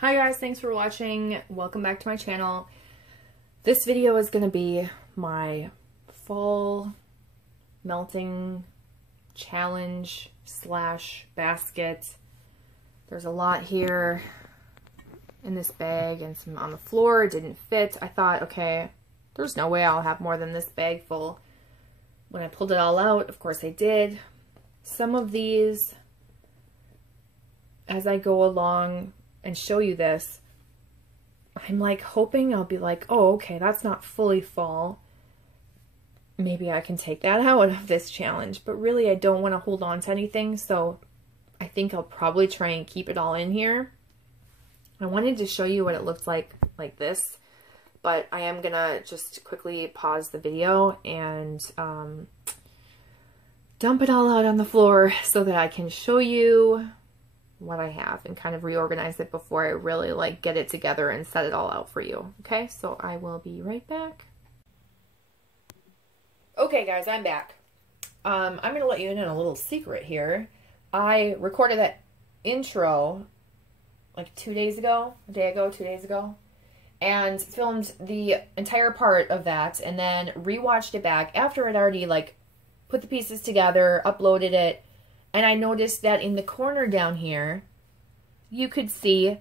Hi guys, thanks for watching. Welcome back to my channel. This video is going to be my fall melting challenge slash basket. There's a lot here in this bag and some on the floor. It didn't fit. I thought, okay, there's no way I'll have more than this bag full. When I pulled it all out, of course I did. Some of these, as I go along and show you this, I'm like hoping I'll be like, oh, okay, that's not fully fall. Maybe I can take that out of this challenge, but really I don't want to hold on to anything, so I think I'll probably try and keep it all in here. I wanted to show you what it looked like this, but I am gonna just quickly pause the video and dump it all out on the floor so that I can show you what I have and kind of reorganize it before I really like get it together and set it all out for you. Okay, so I will be right back. Okay guys, I'm back. I'm gonna let you in on a little secret here. I recorded that intro like 2 days ago, a day ago, 2 days ago, and filmed the entire part of that and then rewatched it back after I'd already like put the pieces together, uploaded it. And I noticed that in the corner down here, you could see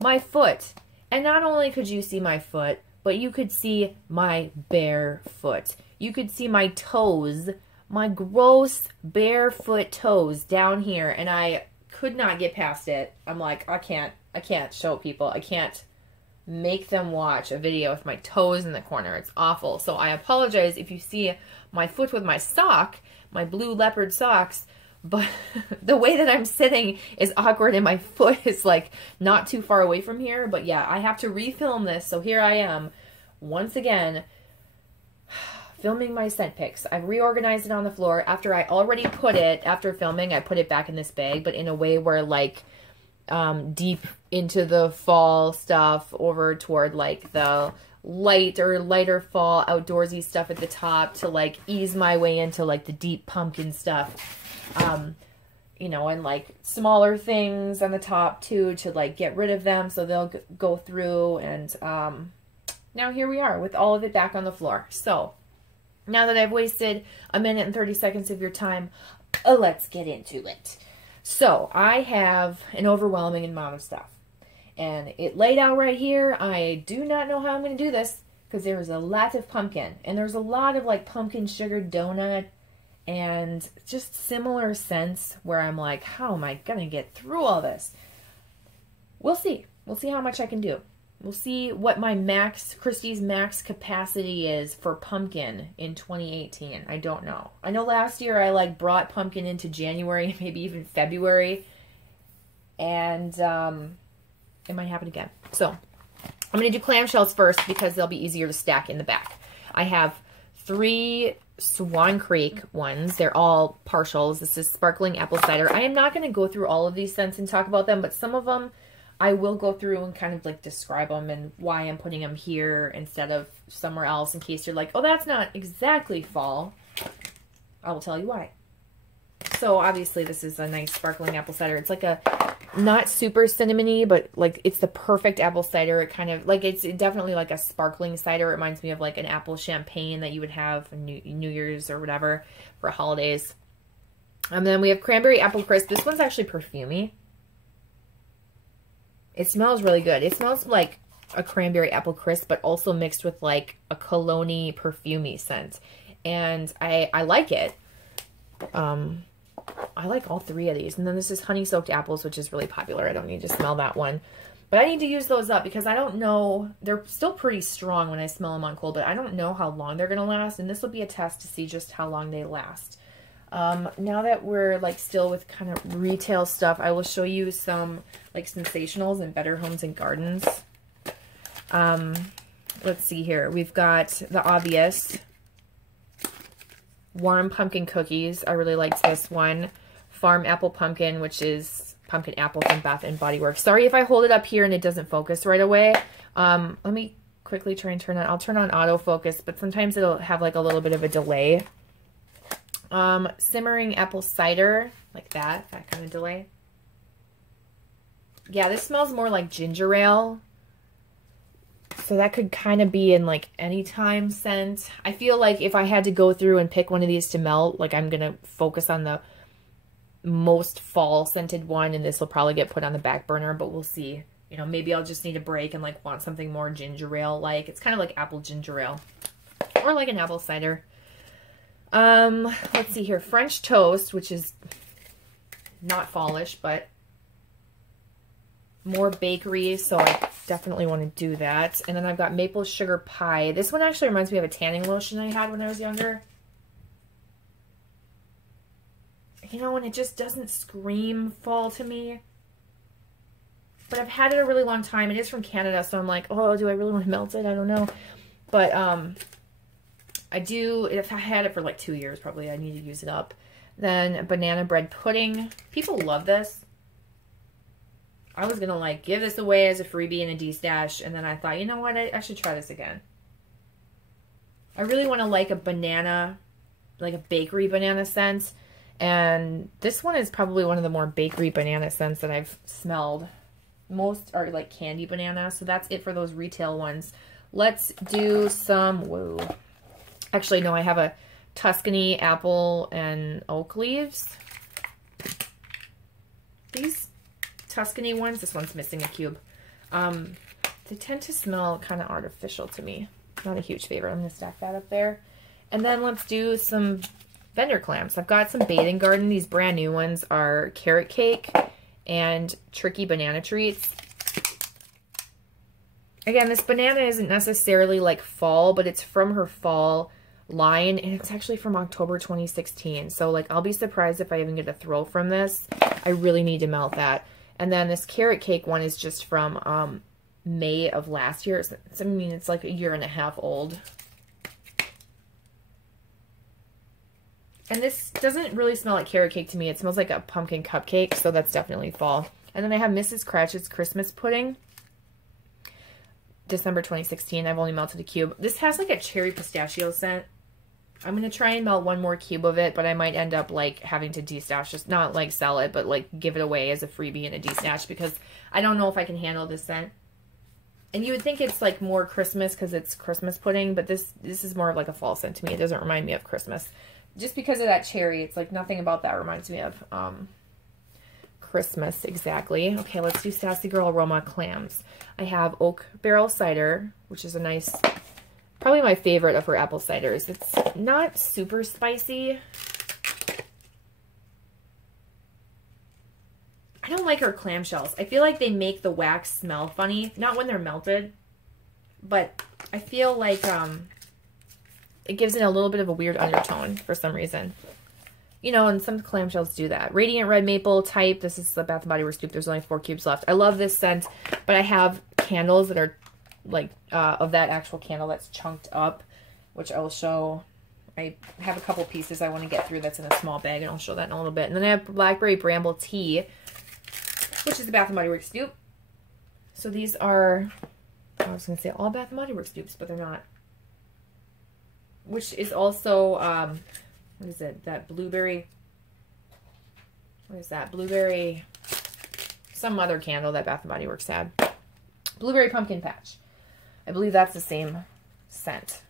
my foot. And not only could you see my foot, but you could see my bare foot. You could see my toes, my gross barefoot toes down here. And I could not get past it. I'm like, I can't show people. I can't make them watch a video with my toes in the corner. It's awful. So I apologize if you see my foot with my sock, my blue leopard socks. But the way that I'm sitting is awkward and my foot is like not too far away from here. But yeah, I have to refilm this. So here I am once again filming my scent picks. I've reorganized it on the floor after I already put it, after filming, I put it back in this bag, but in a way where like deep into the fall stuff over toward like the lighter fall outdoorsy stuff at the top to like ease my way into like the deep pumpkin stuff. You know, and like smaller things on the top too to like get rid of them so they'll go through. And now here we are with all of it back on the floor. So now that I've wasted a minute and 30 seconds of your time, let's get into it. So I have an overwhelming amount of stuff and it laid out right here. I do not know how I'm going to do this because there's a lot of pumpkin and there's a lot of like pumpkin sugar donut and just similar scents where I'm like, how am I going to get through all this? We'll see. We'll see how much I can do. We'll see what my Christie's max capacity is for pumpkin in 2018. I don't know. I know last year I like brought pumpkin into January, maybe even February, and it might happen again. So I'm going to do clamshells first because they'll be easier to stack in the back. I have 3 Swan Creek ones. They're all partials. This is sparkling apple cider. I am not going to go through all of these scents and talk about them, but some of them I will go through and kind of like describe them and why I'm putting them here instead of somewhere else in case you're like, oh, that's not exactly fall. I will tell you why. So obviously this is a nice sparkling apple cider. It's like a not super cinnamony, but like it's the perfect apple cider. It kind of like it's definitely like a sparkling cider. It reminds me of like an apple champagne that you would have for New Year's or whatever for holidays. And then we have cranberry apple crisp. This one's actually perfumey. It smells really good. It smells like a cranberry apple crisp, but also mixed with like a cologne-y perfumey scent. And I like it. I like all 3 of these. And then this is honey soaked apples, which is really popular. I don't need to smell that one. But I need to use those up because I don't know. They're still pretty strong when I smell them on cold, but I don't know how long they're going to last. And this will be a test to see just how long they last. Now that we're like still with kind of retail stuff, I will show you some like sensationals and Better Homes and Gardens. Let's see here. We've got the obvious warm pumpkin cookies. I really liked this one. Farm apple pumpkin, which is pumpkin apple from Bath and Body Works. Sorry if I hold it up here and it doesn't focus right away. Let me quickly try and turn on. I'll turn on autofocus, but sometimes it'll have like a little bit of a delay. Simmering apple cider, like that kind of delay. Yeah, this smells more like ginger ale. So that could kind of be in like anytime scent. I feel like if I had to go through and pick one of these to melt, like I'm going to focus on the most fall scented one, and this will probably get put on the back burner, but we'll see. You know, maybe I'll just need a break and like want something more ginger ale like. It's kind of like apple ginger ale or like an apple cider. Let's see here. French toast, which is not fallish, but more bakery, so I definitely want to do that. And then I've got maple sugar pie. This one actually reminds me of a tanning lotion I had when I was younger. You know, and it just doesn't scream fall to me. But I've had it a really long time. It is from Canada, so I'm like, oh, do I really want to melt it? I don't know. But I do, if I had it for like 2 years, probably I need to use it up. Then banana bread pudding. People love this. I was going to like give this away as a freebie and a D-stash. And then I thought, you know what? I should try this again. I really want to like a banana, like a bakery banana scent. And this one is probably one of the more bakery banana scents that I've smelled. Most are like candy banana. So that's it for those retail ones. Let's do some, whoa. Actually, no, I have a Tuscany apple and oak leaves. These Tuscany ones, this one's missing a cube. They tend to smell kind of artificial to me. Not a huge favorite. I'm going to stack that up there. And then let's do some vendor clams. I've got some Bathing Garden. These brand new ones are carrot cake and tricky banana treats. Again, this banana isn't necessarily like fall, but it's from her fall line, and it's actually from October 2016. So like, I'll be surprised if I even get a throw from this. I really need to melt that. And then this carrot cake one is just from May of last year. I mean, it's like a year and a half old. And this doesn't really smell like carrot cake to me. It smells like a pumpkin cupcake, so that's definitely fall. And then I have Mrs. Cratchit's Christmas pudding. December 2016. I've only melted a cube. This has like a cherry pistachio scent. I'm going to try and melt one more cube of it, but I might end up like having to de-stash, just not like sell it, but like give it away as a freebie and a de-stash because I don't know if I can handle this scent. And you would think it's like more Christmas because it's Christmas pudding, but this is more of like a fall scent to me. It doesn't remind me of Christmas. Just because of that cherry, it's like nothing about that reminds me of Christmas exactly. Okay, let's do Sassy Girl Aroma clams. I have oak barrel cider, which is a nice, probably my favorite of her apple ciders. It's not super spicy. I don't like her clamshells. I feel like they make the wax smell funny. Not when they're melted, but I feel like it gives it a little bit of a weird undertone for some reason. You know, and some clamshells do that. Radiant Red Maple type. This is the Bath & Body Works dupe. There's only 4 cubes left. I love this scent, but I have candles that are like of that actual candle that's chunked up, which I'll show. I have a couple pieces I want to get through that's in a small bag, and I'll show that in a little bit. And then I have Blackberry Bramble Tea, which is the Bath & Body Works dupe. So these are, I was going to say all Bath & Body Works dupes, but they're not. Which is also, what is it? That blueberry, what is that? Blueberry, some other candle that Bath & Body Works had. Blueberry Pumpkin Patch. I believe that's the same scent.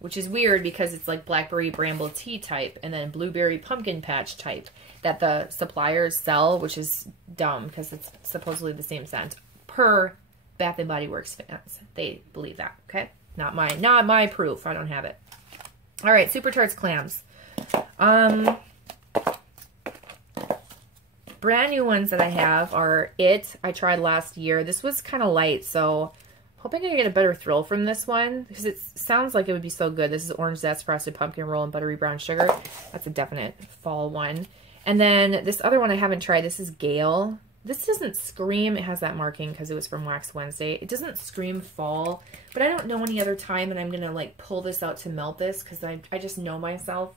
Which is weird because it's like Blackberry Bramble Tea type and then Blueberry Pumpkin Patch type that the suppliers sell, which is dumb because it's supposedly the same scent. Per Bath & Body Works fans. They believe that, okay? Not my proof. I don't have it. All right, Super Tarts clams. Brand new ones that I have are I tried last year. This was kind of light, so hoping I can get a better thrill from this one because it sounds like it would be so good. This is Orange Zest Frosted Pumpkin Roll and Buttery Brown Sugar. That's a definite fall one. And then this other one I haven't tried. This is Gale. This doesn't scream. It has that marking because it was from Wax Wednesday. It doesn't scream fall, but I don't know any other time, and I'm going to like pull this out to melt this because I just know myself.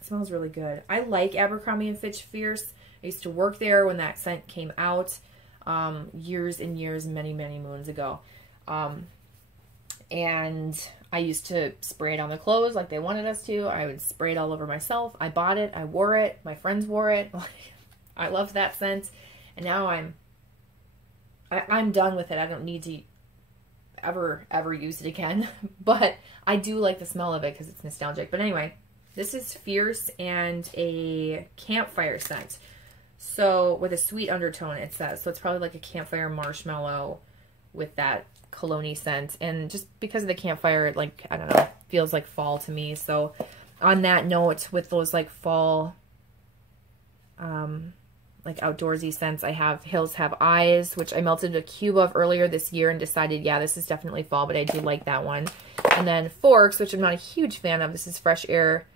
It smells really good. I like Abercrombie & Fitch Fierce. I used to work there when that scent came out years and years, many moons ago. And I used to spray it on the clothes like they wanted us to. I would spray it all over myself. I bought it. I wore it. My friends wore it. I loved that scent. And now I'm done with it. I don't need to ever use it again. But I do like the smell of it because it's nostalgic. But anyway, this is Fierce and a campfire scent. So with a sweet undertone, it says. So it's probably like a campfire marshmallow with that cologne-y scent. And just because of the campfire, it, like, I don't know, feels like fall to me. So on that note, with those like fall, like outdoorsy scents, I have Hills Have Eyes, which I melted a cube of earlier this year and decided, yeah, this is definitely fall, but I do like that one. And then Forks, which I'm not a huge fan of. This is Fresh Air,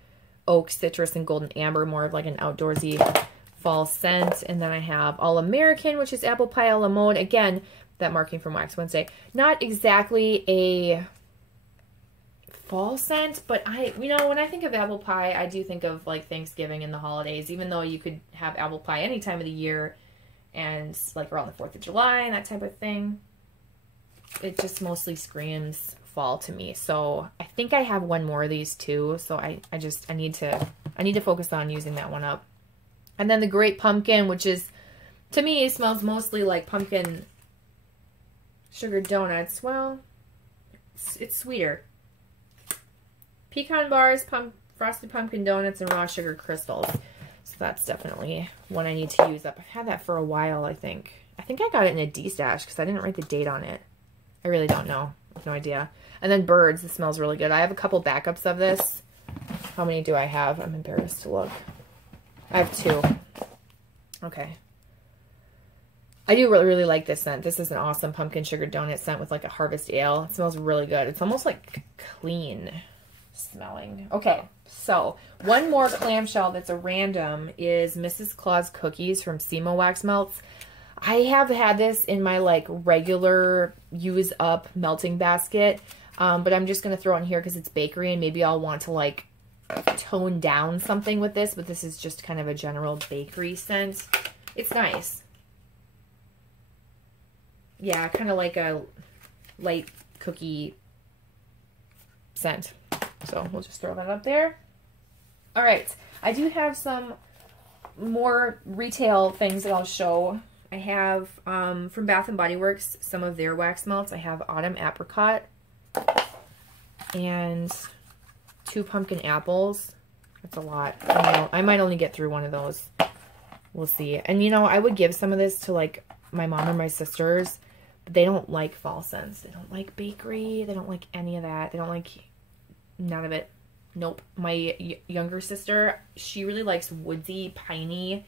Oak, Citrus, and Golden Amber, more of like an outdoorsy fall scent. And then I have All American, which is Apple Pie a la Mode. Again, that marking from Wax Wednesday. Not exactly a fall scent, but you know, when I think of apple pie, I do think of like Thanksgiving and the holidays, even though you could have apple pie any time of the year and like around the 4th of July and that type of thing. It just mostly screams fall to me. So I think I have one more of these too. So I need to focus on using that one up. And then the Great Pumpkin, which is, to me, it smells mostly like pumpkin sugar donuts. Well, it's sweeter. Pecan bars, frosted pumpkin donuts, and raw sugar crystals. So that's definitely one I need to use up. I've had that for a while, I think. I think I got it in a D-stash because I didn't write the date on it. I really don't know. I have no idea. And then Birds. This smells really good. I have a couple backups of this. How many do I have? I'm embarrassed to look. I have 2. Okay. I do really like this scent. This is an awesome pumpkin sugar donut scent with like a harvest ale. It smells really good. It's almost like clean smelling. Okay, so one more clamshell that's a random is Mrs. Claus Cookies from Simo Wax Melts. I have had this in my like regular use up melting basket, but I'm just going to throw it in here because it's bakery and maybe I'll want to like tone down something with this, but this is just kind of a general bakery scent. It's nice. Yeah, kind of like a light cookie scent. So we'll just throw that up there. All right. I do have some more retail things that I'll show. I have from Bath & Body Works some of their wax melts. I have Autumn Apricot and 2 pumpkin apples. That's a lot. I might only get through one of those. We'll see. And, you know, I would give some of this to, like, my mom or my sisters. But they don't like fall scents. They don't like bakery. They don't like any of that. They don't like... none of it. Nope. My younger sister, she really likes woodsy, piney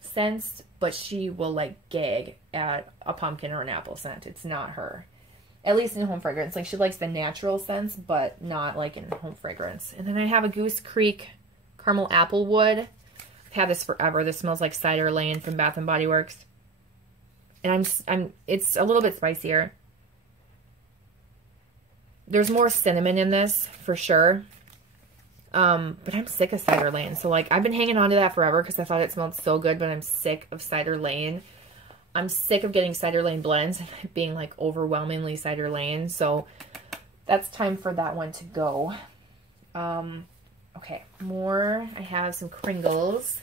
scents, but she will like gag at a pumpkin or an apple scent. It's not her. At least in home fragrance. Like she likes the natural scents, but not like in home fragrance. And then I have a Goose Creek Caramel Applewood. I've had this forever. This smells like Cider Lane from Bath & Body Works. And it's a little bit spicier. There's more cinnamon in this, for sure. But I'm sick of Cider Lane. So, like, I've been hanging on to that forever because I thought it smelled so good, but I'm sick of Cider Lane. I'm sick of getting Cider Lane blends and it being, like, overwhelmingly Cider Lane. So, that's time for that one to go. Okay, more. I have some Kringles.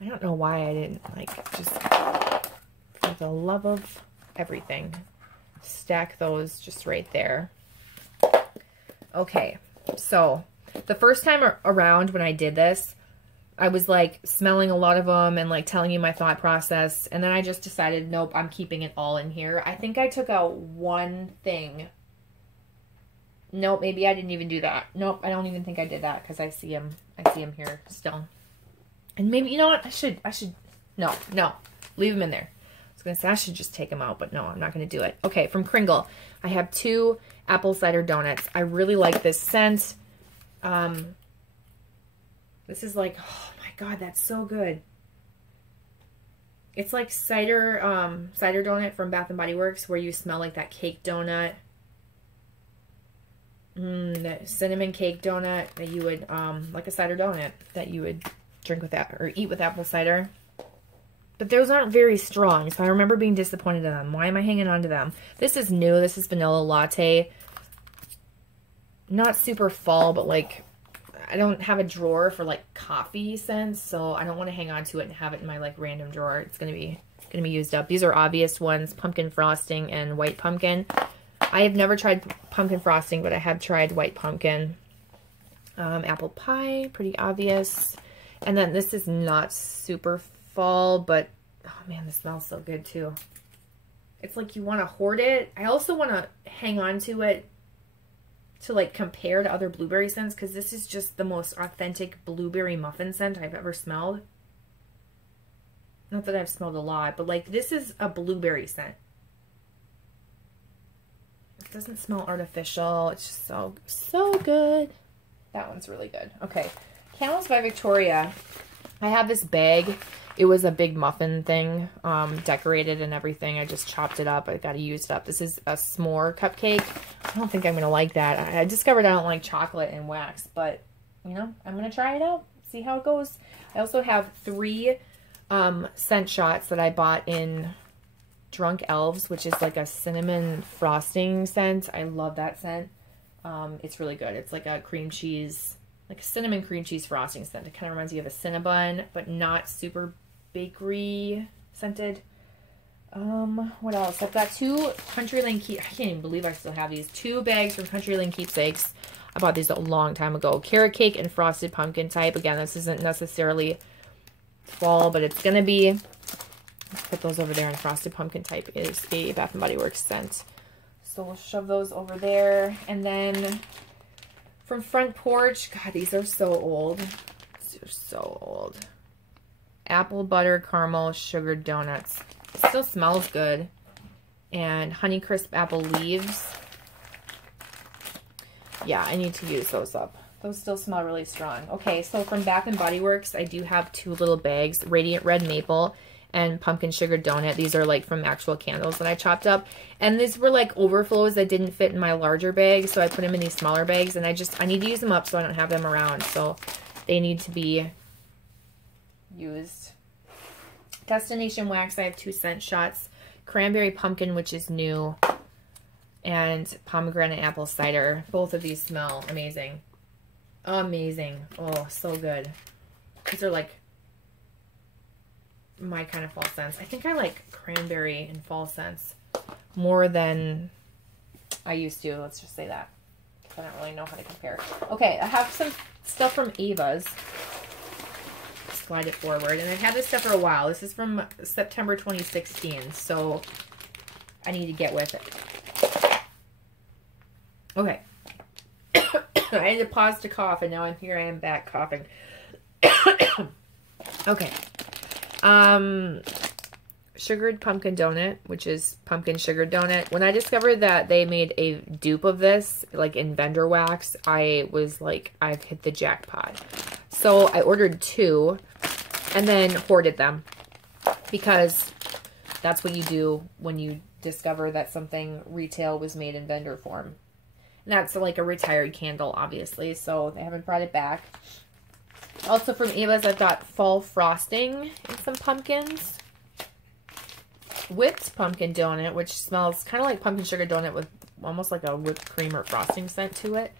I don't know why I didn't, like, just for the love of everything, stack those just right there. Okay, so the first time around when I did this, I was like smelling a lot of them and like telling you my thought process. And then I just decided, nope, I'm keeping it all in here. I think I took out one thing. Nope, maybe I didn't even do that. Nope, I don't even think I did that because I see him here still. And maybe, you know what, I should, no, leave him in there. I was going to say I should just take them out, but no, I'm not going to do it. Okay, from Kringle, I have 2 apple cider donuts. I really like this scent. This is like, oh my God, that's so good. It's like cider donut from Bath & Body Works where you smell like that cake donut. That cinnamon cake donut that you would, like a cider donut that you would drink with that or eat with apple cider. But those aren't very strong, so I remember being disappointed in them. Why am I hanging on to them? This is new. This is Vanilla Latte. Not super fall, but like, I don't have a drawer for like coffee scents, so I don't want to hang on to it and have it in my like random drawer. It's gonna be used up. These are obvious ones: pumpkin frosting and white pumpkin. I have never tried pumpkin frosting, but I have tried white pumpkin. Apple pie, pretty obvious. And then this is not super fall, but oh man, this smells so good too. It's like you want to hoard it. I also want to hang on to it to like compare to other blueberry scents, because this is just the most authentic blueberry muffin scent I've ever smelled. Not that I've smelled a lot, but like this is a blueberry scent. It doesn't smell artificial. It's just so good. That one's really good. Okay, Candles by Victoria. I have this bag. It was a big muffin thing, decorated and everything. I just chopped it up. I got to use it up. This is a s'more cupcake. I don't think I'm going to like that. I discovered I don't like chocolate and wax, but, you know, I'm going to try it out, see how it goes. I also have 3 scent shots that I bought in Drunk Elves, which is like a cinnamon frosting scent. I love that scent. It's really good. It's like a cream cheese, like a cinnamon cream cheese frosting scent. It kind of reminds you of a Cinnabon, but not super bakery scented. What else? I've got 2 Country Lane I can't even believe I still have these. 2 bags from Country Lane Keepsakes. I bought these a long time ago. Carrot cake and frosted pumpkin type. Again, this isn't necessarily fall, but it's gonna be. Let's put those over there. And frosted pumpkin type is a Bath & Body Works scent. So we'll shove those over there. And then from Front Porch, God, these are so old. These are so old. Apple butter caramel sugar donuts. It still smells good. And Honeycrisp apple leaves. Yeah, I need to use those up. Those still smell really strong. Okay, so from Bath & Body Works, I do have 2 little bags. Radiant Red Maple and Pumpkin Sugar Donut. These are like from actual candles that I chopped up. And these were like overflows that didn't fit in my larger bag, so I put them in these smaller bags. And I need to use them up so I don't have them around. So they need to be used. Destination Wax, I have 2 scent shots. Cranberry Pumpkin, which is new, and Pomegranate Apple Cider. Both of these smell amazing. Amazing. Oh, so good. These are like my kind of fall scents. I think I like cranberry and fall scents more than I used to. Let's just say that. I don't really know how to compare. Okay, I have some stuff from Ava's. Slide it forward. And I've had this stuff for a while. This is from September 2016, so I need to get with it. Okay. I had to pause to cough, and now here I am back coughing. Okay. Sugared pumpkin donut, which is pumpkin sugar donut. When I discovered that they made a dupe of this, like in vendor wax, I was like, I've hit the jackpot. So I ordered 2 and then hoarded them, because that's what you do when you discover that something retail was made in vendor form. And that's like a retired candle, obviously, so they haven't brought it back. Also from Ava's, I've got fall frosting and some pumpkins. Whipped pumpkin donut, which smells kind of like pumpkin sugar donut with almost like a whipped cream or frosting scent to it.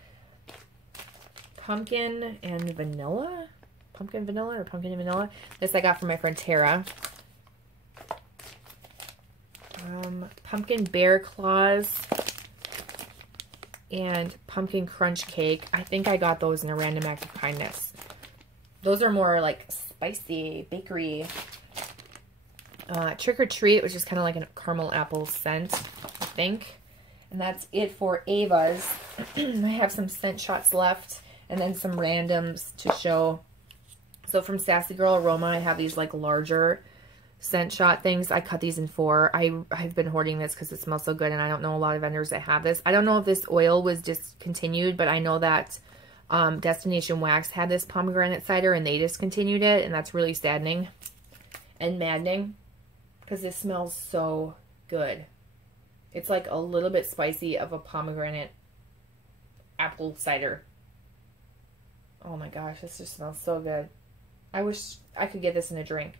Pumpkin and vanilla? Pumpkin vanilla or pumpkin and vanilla? This I got from my friend Tara. Pumpkin bear claws and pumpkin crunch cake. I think I got those in a random act of kindness. Those are more like spicy, bakery. Trick or Treat, which is kind of like a caramel apple scent, I think. And that's it for Ava's. I have some scent shots left, and then some randoms to show. So from Sassy Girl Aroma, I have these like larger scent shot things. I cut these in 4. I've been hoarding this because it smells so good, and I don't know a lot of vendors that have this. I don't know if this oil was discontinued, but I know that Destination Wax had this pomegranate cider, and they discontinued it, and that's really saddening and maddening, because this smells so good. It's like a little bit spicy of a pomegranate apple cider. Oh my gosh, this just smells so good. I wish I could get this in a drink.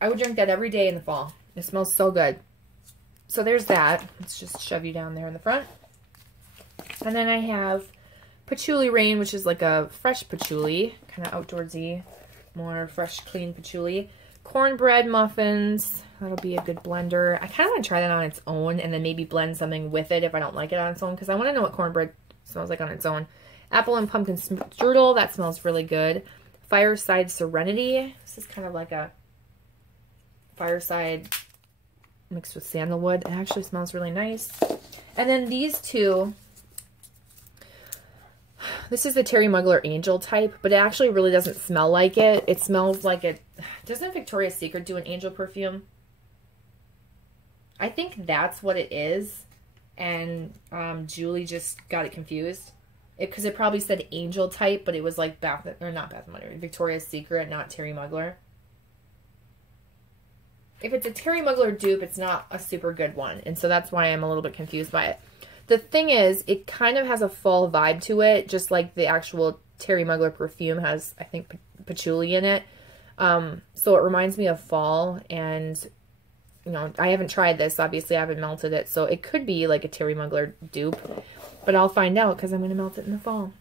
I would drink that every day in the fall. It smells so good. So there's that. Let's just shove you down there in the front. And then I have Patchouli Rain, which is like a fresh patchouli, kind of outdoorsy, more fresh, clean patchouli. Cornbread muffins, that'll be a good blender. I kind of want to try that on its own and then maybe blend something with it if I don't like it on its own, because I want to know what cornbread smells like on its own. Apple and pumpkin strudel, that smells really good. Fireside Serenity, this is kind of like a fireside mixed with sandalwood. It actually smells really nice. And then these two, this is the Terry Mugler Angel type, but it actually really doesn't smell like it. It smells like it. Doesn't Victoria's Secret do an angel perfume? I think that's what it is. And Julie just got it confused. Because it probably said angel type, but it was like not Bath & Body, Victoria's Secret, not Terry Mugler. If it's a Terry Mugler dupe, it's not a super good one. And so that's why I'm a little bit confused by it. The thing is, it kind of has a fall vibe to it, just like the actual Terry Mugler perfume has, I think, patchouli in it. So it reminds me of fall, and, you know, I haven't tried this. Obviously, I haven't melted it, so it could be like a Terry Mugler dupe. But I'll find out because I'm going to melt it in the fall.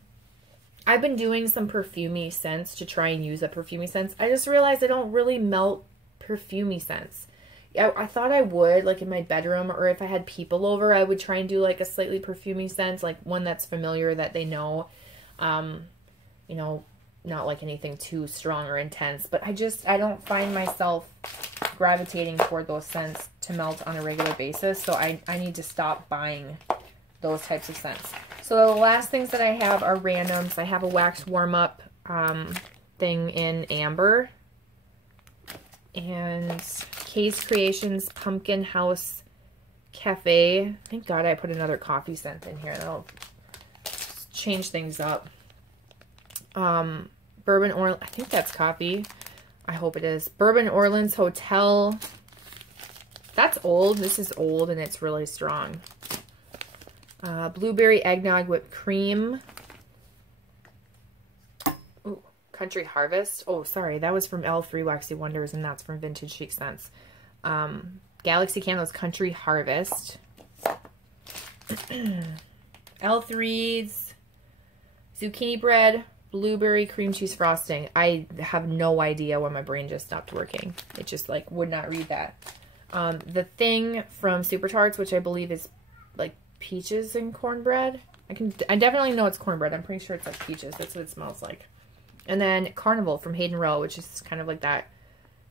I've been doing some perfumey scents to try and use a perfumey scents. I just realized I don't really melt perfumey scents. I thought I would, like in my bedroom, or if I had people over, I would try and do like a slightly perfumey scent, like one that's familiar that they know. You know, not like anything too strong or intense. But I don't find myself gravitating toward those scents to melt on a regular basis. So I need to stop buying those types of scents. So the last things that I have are randoms. I have a wax warm-up thing in amber. And Case Creations Pumpkin House Cafe. Thank God I put another coffee scent in here. That'll change things up. Bourbon Orleans. I think that's coffee. I hope it is. Bourbon Orleans Hotel. That's old. This is old and it's really strong. Blueberry Eggnog Whipped Cream. Ooh, Country Harvest. Oh, sorry. That was from L3 Waxy Wonders, and that's from Vintage Chic Scents. Galaxy Candles Country Harvest. L3's Zucchini Bread. Blueberry Cream Cheese Frosting. I have no idea when my brain just stopped working. It just, like, would not read that. The Thing from Super Tarts, which I believe is, like, peaches and cornbread. I definitely know it's cornbread. I'm pretty sure it's like peaches. That's what it smells like. And then Carnival from Hayden Row, which is kind of like that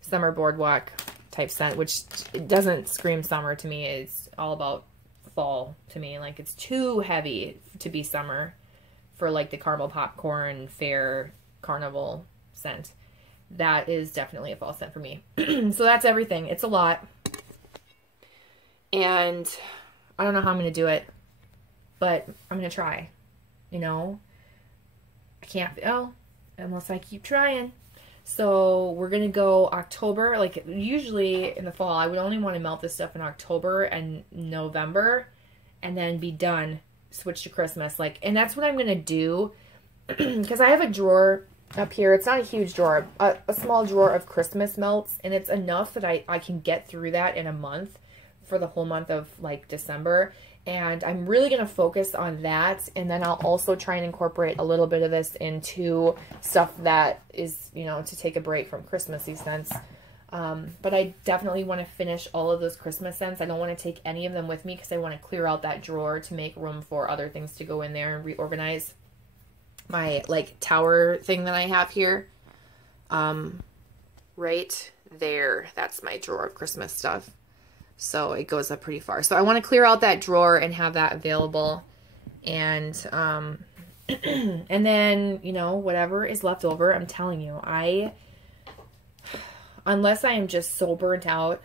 summer boardwalk type scent, which it doesn't scream summer to me. It's all about fall to me. Like, it's too heavy to be summer for like the caramel popcorn fair carnival scent. That is definitely a fall scent for me. So that's everything. It's a lot. And I don't know how I'm going to do it, but I'm going to try. You know, I can't fail unless I keep trying. So we're going to go October. Like, usually in the fall, I would only want to melt this stuff in October and November and then be done, switch to Christmas. Like, and that's what I'm going to do because I have a drawer up here. It's not a huge drawer, a small drawer of Christmas melts, and it's enough that I can get through that in a month for the whole month of like December. And I'm really going to focus on that. And then I'll also try and incorporate a little bit of this into stuff that is, you know, to take a break from Christmassy scents. But I definitely want to finish all of those Christmas scents. I don't want to take any of them with me because I want to clear out that drawer to make room for other things to go in there and reorganize my like tower thing that I have here. Right there. That's my drawer of Christmas stuff. So it goes up pretty far. So I want to clear out that drawer and have that available. And, and then, you know, whatever is left over, I'm telling you, unless I am just so burnt out,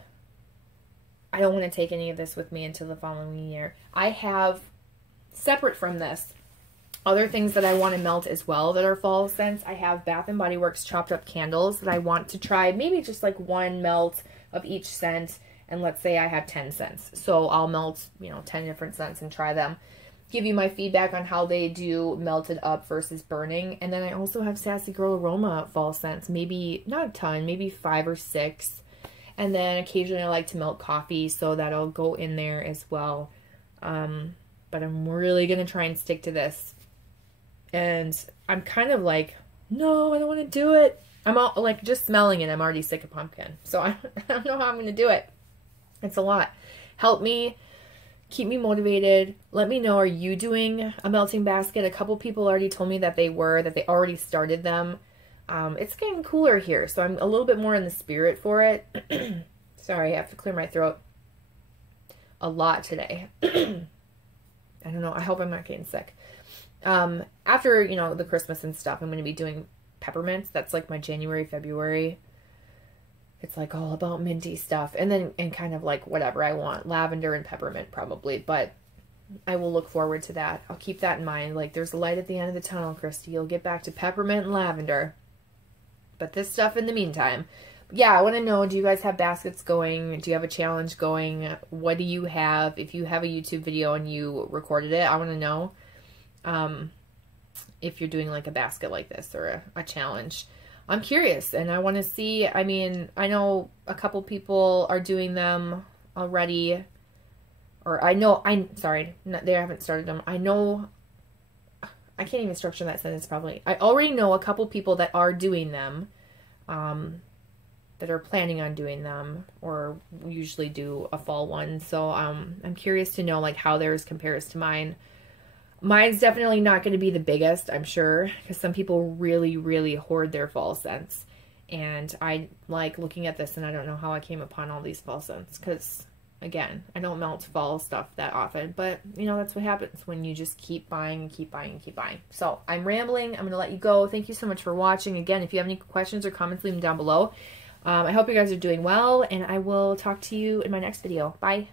I don't want to take any of this with me until the following year. I have, separate from this, other things that I want to melt as well that are fall scents. I have Bath & Body Works chopped up candles that I want to try. Maybe just like one melt of each scent. And let's say I have 10 scents. So I'll melt, you know, 10 different scents and try them. Give you my feedback on how they do melted up versus burning. And then I also have Sassy Girl Aroma fall scents. Maybe, not a ton, maybe 5 or 6. And then occasionally I like to melt coffee, so that'll go in there as well. But I'm really going to try and stick to this And I'm kind of like, no, I don't want to do it. I'm all like, just smelling it, I'm already sick of pumpkin. So I don't know how I'm going to do it. It's a lot. Help me. Keep me motivated. Let me know, are you doing a melting basket? A couple people already told me that they already started them. It's getting cooler here, so I'm a little bit more in the spirit for it. Sorry, I have to clear my throat a lot today. I don't know. I hope I'm not getting sick. After, you know, the Christmas and stuff, I'm going to be doing peppermints. That's like my January, February. It's like all about minty stuff. And kind of like whatever I want. Lavender and peppermint probably. But I will look forward to that. I'll keep that in mind. Like, there's a light at the end of the tunnel, Christy. You'll get back to peppermint and lavender. But this stuff in the meantime. Yeah, I want to know, do you guys have baskets going? Do you have a challenge going? What do you have? If you have a YouTube video and you recorded it, I want to know if you're doing like a basket like this or a challenge. I'm curious and I want to see. I mean, I know a couple people are doing them already. Or sorry, they haven't started them. I know, I can't even structure that sentence probably. I already know a couple people that are doing them, that are planning on doing them, or usually do a fall one. So I'm curious to know like how theirs compares to mine. Mine's definitely not going to be the biggest, I'm sure, because some people really, really hoard their fall scents. And I like looking at this and I don't know how I came upon all these fall scents, because again, I don't melt fall stuff that often, but you know, that's what happens when you just keep buying and keep buying and keep buying. So I'm rambling. I'm going to let you go. Thank you so much for watching. Again, if you have any questions or comments, leave them down below. I hope you guys are doing well, and I will talk to you in my next video. Bye.